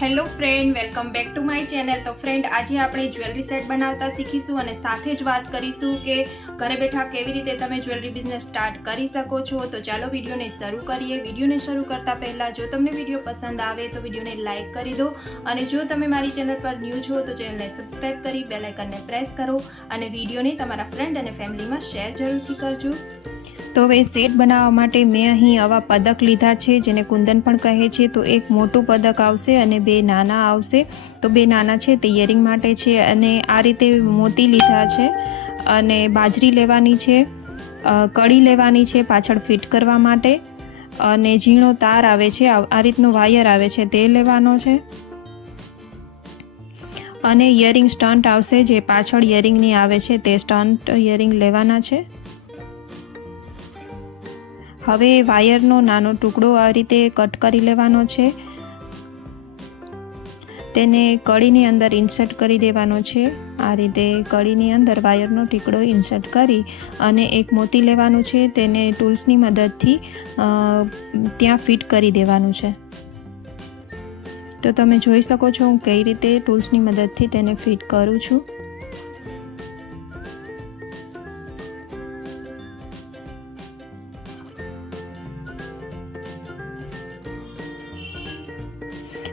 Hello friend, welcome back to my channel. તો friend, આજે આપણે જ્વેલરી સેટ બનાવતા શીખીશું અને સાથે જ વાત કરીશું કે ઘરે બેઠા કેવી રીતે તમે જ્વેલરી બિઝનેસ સ્ટાર્ટ કરી શકો છો। તો ચાલો વિડીયોને શરૂ કરીએ। વિડીયોને શરૂ કરતા પહેલાં જો તમને વિડીયો પસંદ આવે તો વિડીયોને લાઇક કરી દો અને જો તમે મારી ચેનલ પર ન્યૂ છો તો ચેનલને સબસ્ક્રાઈબ કરી બેલ આઇકનને પ્રેસ કરો અને વિડીયોને તમારા ફ્રેન્ડ અને ફેમિલીમાં શેર જરૂરથી કરજો। તો હવે સેટ બનાવવા માટે મેં અહીં આવા પદક લીધા છે જેને કુંદન પણ કહે છે। તો એક મોટું પદક આવશે અને બે નાના આવશે। તો બે નાના છે તે ઇયરિંગ માટે છે અને આ રીતે મોતી લીધા છે અને બાજરી લેવાની છે, કડી લેવાની છે પાછળ ફિટ કરવા માટે અને ઝીણો તાર આવે છે, આ રીતનો વાયર આવે છે તે લેવાનો છે અને ઇયરિંગ સ્ટન્ટ આવશે જે પાછળ ઇયરિંગની આવે છે તે સ્ટન્ટ ઇયરિંગ લેવાના છે। હવે વાયરનો નાનો ટુકડો આ રીતે કટ કરી લેવાનો છે, તેને કડીની અંદર ઇન્સર્ટ કરી દેવાનો છે। આ રીતે કડીની અંદર વાયરનો ટુકડો ઇન્સર્ટ કરી અને એક મોતી લેવાનું છે, તેને ટૂલ્સની મદદથી ત્યાં ફિટ કરી દેવાનું છે। તો તમે જોઈ શકો છો હું કઈ રીતે ટૂલ્સની મદદથી તેને ફિટ કરું છું।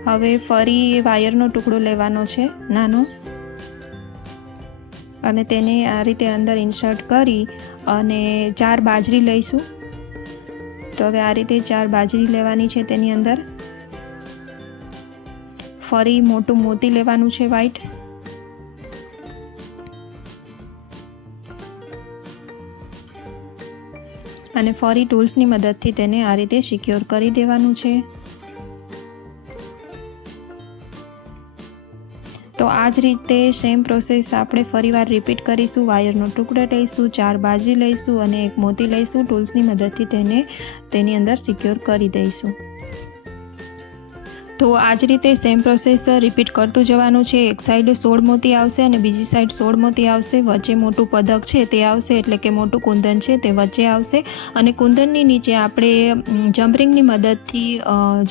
હવે ફરી વાયરનો ટુકડો લેવાનો છે નાનો અને તેને આ રીતે અંદર ઇન્સર્ટ કરી અને 4 બાજરી લઈશું। તો હવે આ રીતે 4 બાજરી લેવાની છે, તેની અંદર ફરી મોટું મોતી લેવાનું છે વ્હાઈટ અને ફરી ટૂલ્સની મદદથી તેને આ રીતે સિક્યોર કરી દેવાનું છે। તો આ જ રીતે સેમ પ્રોસેસ આપણે ફરીવાર રિપીટ કરીશું। વાયરનો ટુકડો લઈશું, 4 બાજરી લઈશું અને એક મોતી લઈશું, ટૂલ્સની મદદથી તેને તેની અંદર સિક્યોર કરી દઈશું। તો આ જ રીતે સેમ પ્રોસેસ રિપીટ કરતું જવાનું છે। એક સાઈડ 16 મોતી આવશે અને બીજી સાઈડ 16 મોતી આવશે, વચ્ચે મોટું પદક છે તે આવશે એટલે કે મોટું કુંદન છે તે વચ્ચે આવશે અને કુંદનની નીચે આપણે જમ્પરિંગની મદદથી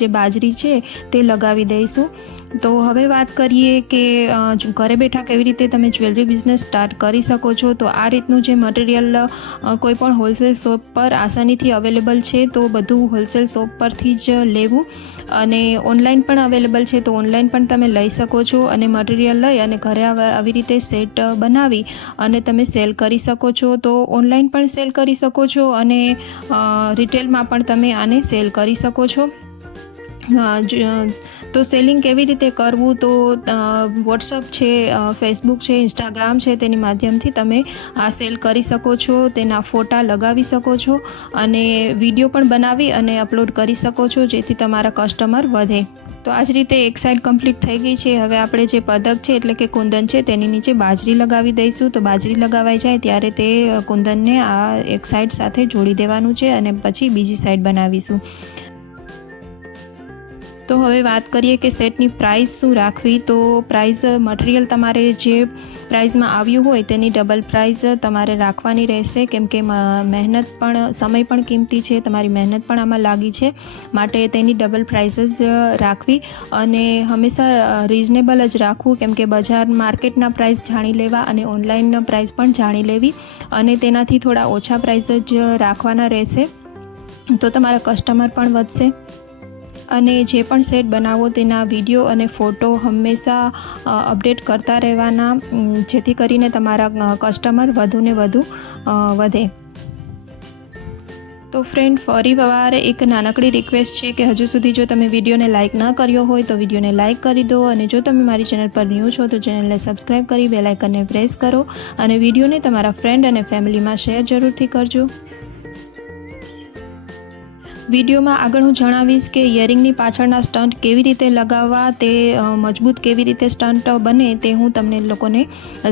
જે બાજરી છે તે લગાવી દઈશું। તો હવે વાત કરીએ કે ઘરે બેઠા કેવી રીતે તમે જ્વેલરી બિઝનેસ સ્ટાર્ટ કરી શકો છો। તો આ રીતનું જે મટીરિયલ કોઈ પણ હોલસેલ શોપ પર આસાનીથી અવેલેબલ છે તો બધું હોલસેલ શોપ પરથી જ લેવું અને ઓનલાઈન પણ અવેલેબલ છે તો ઓનલાઈન પણ તમે લઈ શકો છો અને મટીરિયલ લઈ અને ઘરે આવી રીતે સેટ બનાવી અને તમે સેલ કરી શકો છો। તો ઓનલાઈન પણ સેલ કરી શકો છો અને રિટેલમાં પણ તમે આને સેલ કરી શકો છો। તો સેલિંગ કેવી રીતે કરવું, તો વોટ્સઅપ છે, ફેસબુક છે, ઇન્સ્ટાગ્રામ છે, તેની માધ્યમથી તમે આ સેલ કરી શકો છો, તેના ફોટા લગાવી શકો છો અને વિડીયો પણ બનાવી અને અપલોડ કરી શકો છો જેથી તમારા કસ્ટમર વધે। તો આ જ રીતે એક સાઈડ કમ્પ્લીટ થઈ ગઈ છે। હવે આપણે જે પદક છે એટલે કે કુંદન છે તેની નીચે બાજરી લગાવી દઈશું। તો બાજરી લગાવાઈ જાય ત્યારે તે કુંદનને આ એક સાઈડ સાથે જોડી દેવાનું છે અને પછી બીજી સાઈડ બનાવીશું। તો હવે વાત કરીએ કે સેટની પ્રાઇસ શું રાખવી। તો પ્રાઇસ મટીરિયલ તમારે જે પ્રાઇસમાં આવ્યું હોય તેની ડબલ પ્રાઇસ તમારે રાખવાની રહેશે, કેમ કે મહેનત પણ સમય પણ કિંમતી છે, તમારી મહેનત પણ આમાં લાગી છે, માટે તેની ડબલ પ્રાઇસ જ રાખવી અને હંમેશા રિઝનેબલ જ રાખવું, કેમ કે બજાર માર્કેટના પ્રાઇસ જાણી લેવા અને ઓનલાઈનના પ્રાઇસ પણ જાણી લેવી અને તેનાથી થોડા ઓછા પ્રાઇસ જ રાખવાના રહેશે તો તમારા કસ્ટમર પણ વધશે। અને જે પણ સેટ બનાવો તેના વિડીયો અને ફોટો હંમેશા અપડેટ કરતા રહેવાના જેથી કરીને તમારા કસ્ટમર વધુને વધુ વધે। તો ફ્રેન્ડ, ફરી વાર એક નાનકડી રિક્વેસ્ટ છે કે હજુ સુધી જો તમે વિડીયોને લાઇક ન કર્યો હોય તો વિડીયોને લાઇક કરી દો અને જો તમે મારી ચેનલ પર ન્યૂ છો તો ચેનલને સબસ્ક્રાઈબ કરી બેલ આઇકનને પ્રેસ કરો અને વિડીયોને તમારા ફ્રેન્ડ અને ફેમિલીમાં શેર જરૂરથી કરજો। વિડીયોમાં આગળ હું જણાવીશ કે ઇયરિંગની પાછળના સ્ટન્ટ કેવી રીતે લગાવવા, તે મજબૂત કેવી રીતે સ્ટન્ટ બને તે હું તમને લોકોને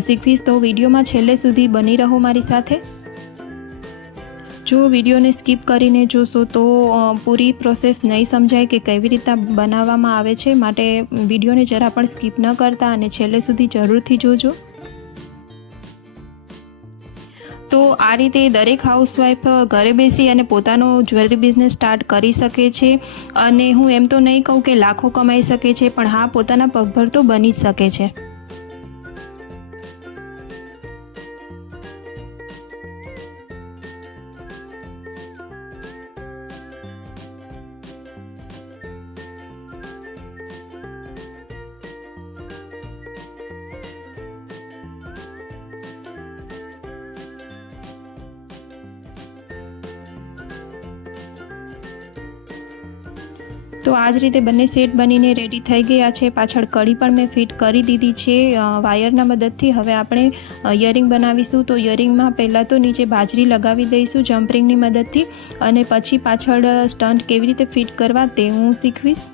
શીખવીશ। તો વિડીયોમાં છેલ્લે સુધી બની રહો મારી સાથે। જો વિડીયોને સ્કીપ કરીને જોશો તો પૂરી પ્રોસેસ નહીં સમજાય કે કેવી રીતે બનાવવામાં આવે છે, માટે વિડીયોને જરા પણ સ્કીપ ન કરતા અને છેલ્લે સુધી જરૂરથી જોજો। તો આ રીતે દરેક હાઉસવાઈફ ઘરે બેસી અને પોતાનો જ્વેલરી બિઝનેસ સ્ટાર્ટ કરી શકે છે અને હું એમ તો નહીં કહું કે લાખો કમાઈ શકે છે, પણ હા, પોતાના પગભર તો બની શકે છે. તો આ જ રીતે બંને સેટ બનીને રેડી થઈ ગયા છે. પાછળ કડી પણ મેં ફિટ કરી દીધી છે વાયરના મદદથી. હવે આપણે ઇયરિંગ બનાવીશું. તો ઇયરિંગમાં પહેલાં તો નીચે બાજરી લગાવી દઈશું જમ્પરિંગની મદદથી, અને પછી પાછળ સ્ટન્ટ કેવી રીતે ફિટ કરવા તે હું શીખવીશ.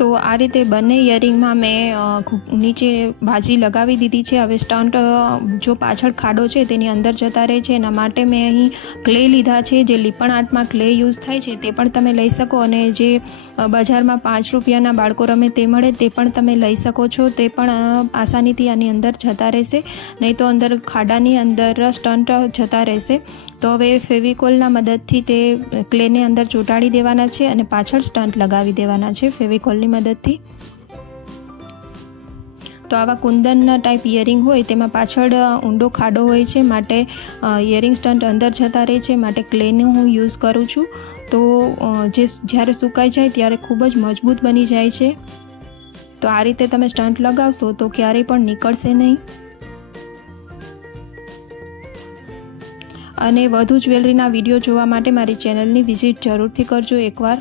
તો આ રીતે બંને ઇયરિંગમાં મેં નીચે બાજરી લગાવી દીધી છે. હવે સ્ટન્ટ જો પાછળ ખાડો છે તેની અંદર જતા રહે છે, એના માટે મેં અહીં ક્લે લીધા છે. જે લીપણ આર્ટમાં ક્લે યુઝ થાય છે તે પણ તમે લઈ શકો, અને જે બજારમાં 5 રૂપિયાના બાળકો રમે તે મળે તે પણ તમે લઈ શકો છો. તે પણ આસાનીથી આની અંદર જતા રહેશે, નહીં તો અંદર ખાડાની અંદર સ્ટન્ટ જતા રહેશે. તો હવે ફેવિકોલના મદદથી તે ક્લેને અંદર ચોંટાડી દેવાના છે અને પાછળ સ્ટન્ટ લગાવી દેવાના છે ફેવિકોલની મદદથી. તો આવા કુંદનના ટાઈપ ઇયરિંગ હોય તેમાં પાછળ ઊંડો ખાડો હોય છે, માટે ઇયરિંગ સ્ટન્ટ અંદર જતા રહે છે, માટે ક્લેનું હું યુઝ કરું છું. તો જે જ્યારે સુકાઈ જાય ત્યારે ખૂબ જ મજબૂત બની જાય છે. તો આ રીતે તમે સ્ટન્ટ લગાવશો તો ક્યારેય પણ નીકળશે નહીં. અને વધુ જ્વેલરીના વિડીયો જોવા માટે મારી ચેનલની વિઝિટ જરૂરથી કરજો એકવાર.